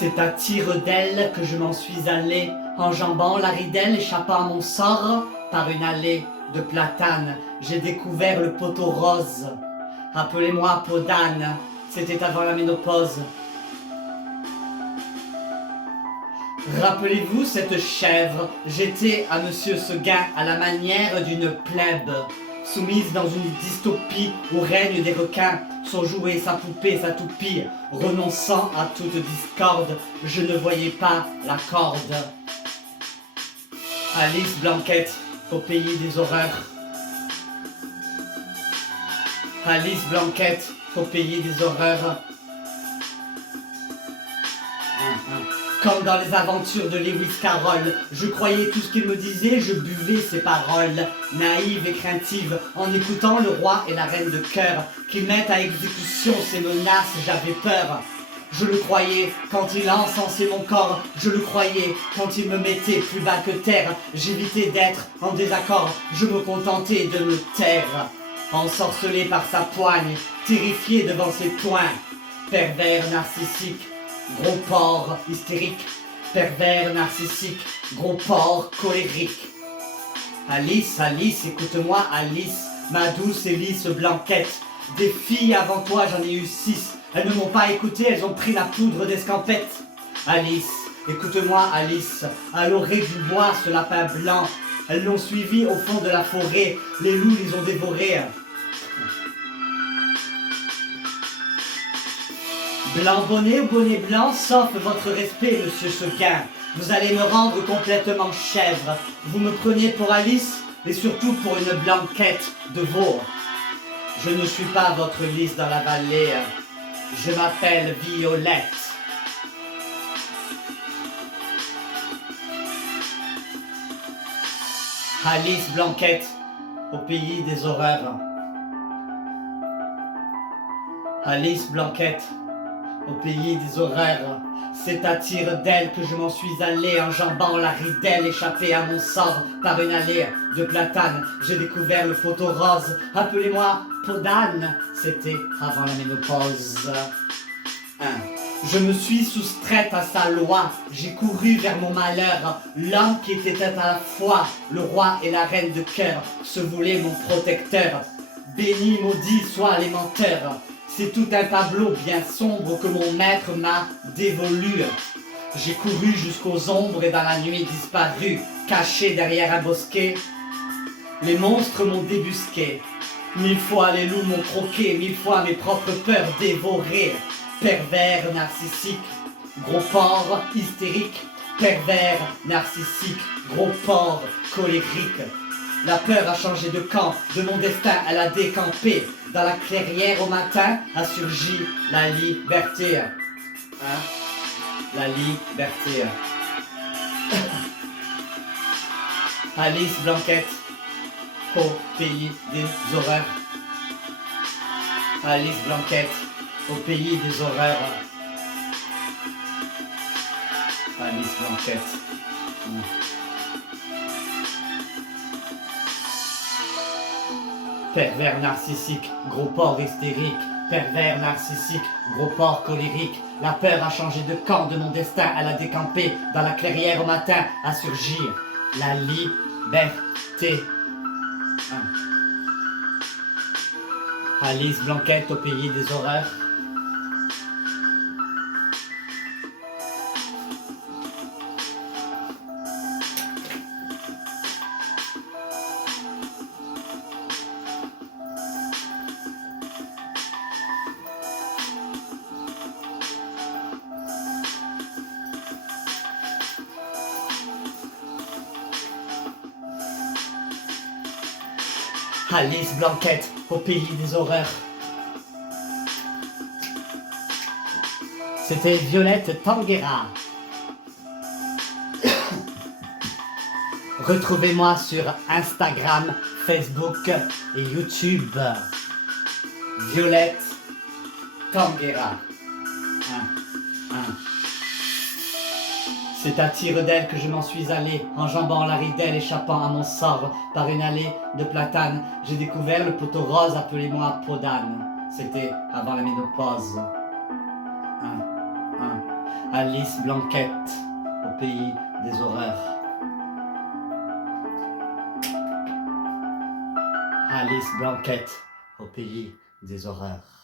C'est à tire d'aile que je m'en suis allé, enjambant la ridelle, échappant à mon sort. Par une allée de platanes, j'ai découvert le poteau rose. Appelez-moi peau d'âne, c'était avant la ménopause. Rappelez-vous cette chèvre, j'étais à Monsieur Seguin à la manière d'une plèbe, soumise dans une dystopie où règne des requins, son jouet, sa poupée, sa toupie, renonçant à toute discorde, je ne voyais pas la corde. Alice Blanquette, au pays des horreurs. Alice Blanquette, au pays des horreurs. Comme dans les aventures de Lewis Carroll, je croyais tout ce qu'il me disait, je buvais ses paroles, naïve et craintive, en écoutant le roi et la reine de cœur, qui mettent à exécution ses menaces, j'avais peur. Je le croyais quand il a encensé mon corps, je le croyais quand il me mettait plus bas que terre, j'évitais d'être en désaccord, je me contentais de me taire. Ensorcelé par sa poigne, terrifié devant ses poings, pervers narcissique, gros porc hystérique, pervers narcissique, gros porc colérique. Alice, Alice, écoute-moi Alice, ma douce et lisse Blanquette. Des filles avant toi, j'en ai eu 6. Elles ne m'ont pas écouté, elles ont pris la poudre d'escampette. Alice, écoute-moi Alice, à l'orée du bois ce lapin blanc. Elles l'ont suivi au fond de la forêt, les loups les ont dévorés. Blanc bonnet ou bonnet blanc, sauf votre respect, monsieur Seguin. Vous allez me rendre complètement chèvre. Vous me prenez pour Alice, et surtout pour une blanquette de veau. Je ne suis pas votre lys dans la vallée. Je m'appelle Violette. Alice Blanquette, au pays des horreurs. Alice Blanquette, au pays des horreurs, c'est à tire d'aile que je m'en suis allé, enjambant la ridelle, échappé à mon sort par une allée de platanes. J'ai découvert le poteau rose, appelez-moi peau d'âne, c'était avant la ménopause. Je me suis soustraite à sa loi, j'ai couru vers mon malheur, l'homme qui était à la fois le roi et la reine de cœur se voulait mon protecteur. Béni, maudit soient les menteurs. C'est tout un tableau bien sombre que mon maître m'a dévolu. J'ai couru jusqu'aux ombres et dans la nuit disparu, caché derrière un bosquet. Les monstres m'ont débusqué. 1000 fois les loups m'ont croqué, 1000 fois mes propres peurs dévorées. Pervers narcissique, gros porc hystérique. Pervers narcissique, gros porc colérique. La peur a changé de camp, de mon destin elle a décampé. Dans la clairière au matin a surgi la liberté. La liberté. Alice Blanquette, au pays des horreurs. Alice Blanquette, au pays des horreurs. Alice Blanquette. Pervers narcissique, gros porc hystérique. Pervers narcissique, gros porc colérique. La peur a changé de camp, de mon destin elle a décampé. Dans la clairière au matin a surgi la liberté. Alice Blanquette, au pays des horreurs. Alice Blanquette, au pays des horreurs. C'était Violette Tanguera. Retrouvez-moi sur Instagram, Facebook et YouTube. Violette Tanguera. C'est à tire d'aile que je m'en suis allé, enjambant la ridelle, échappant à mon sort. Par une allée de platanes, j'ai découvert le poteau rose, appelez-moi peau d'âne. C'était avant la ménopause. Alice Blanquette, au pays des horreurs. Alice Blanquette, au pays des horreurs.